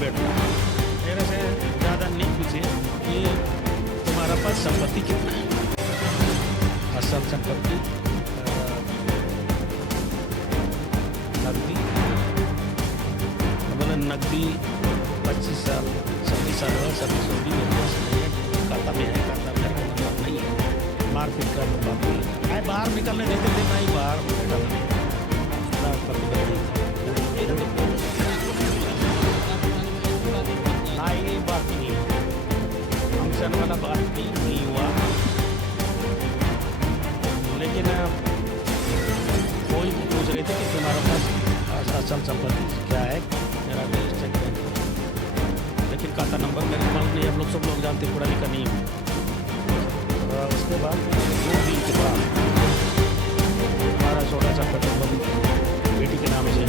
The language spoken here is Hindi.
बैठना। मेरे से ज़्यादा नहीं पूछे कि तुम्हारा पास संपत्ति कितना है, असल संपत्ति, नकदी, बोले नकदी 25 साल 26 साल हुआ, 26 होगी मेरे पास नहीं है, खाता में है, खाता मेरे को मतलब नहीं है। मारपीट का बात नहीं है, बाहर निकलने देते थे, मैं ही बाहर निकलने हाँ ये बात नहीं फंक्शन वाला बात नहीं हुआ। लेकिन कोई पूछ रहे थे कि तुम्हारे पास असल संपत्ति क्या है, मेरा स्टेट बैंक, लेकिन खाता नंबर मेरे को मालूम नहीं, हम लोग सब लोग जानते, पढ़ा लिखा नहीं हूँ। उसके बाद 2 दिन के बाद हमारा छोटा सा पेट्रोल पंप बेटी के नाम से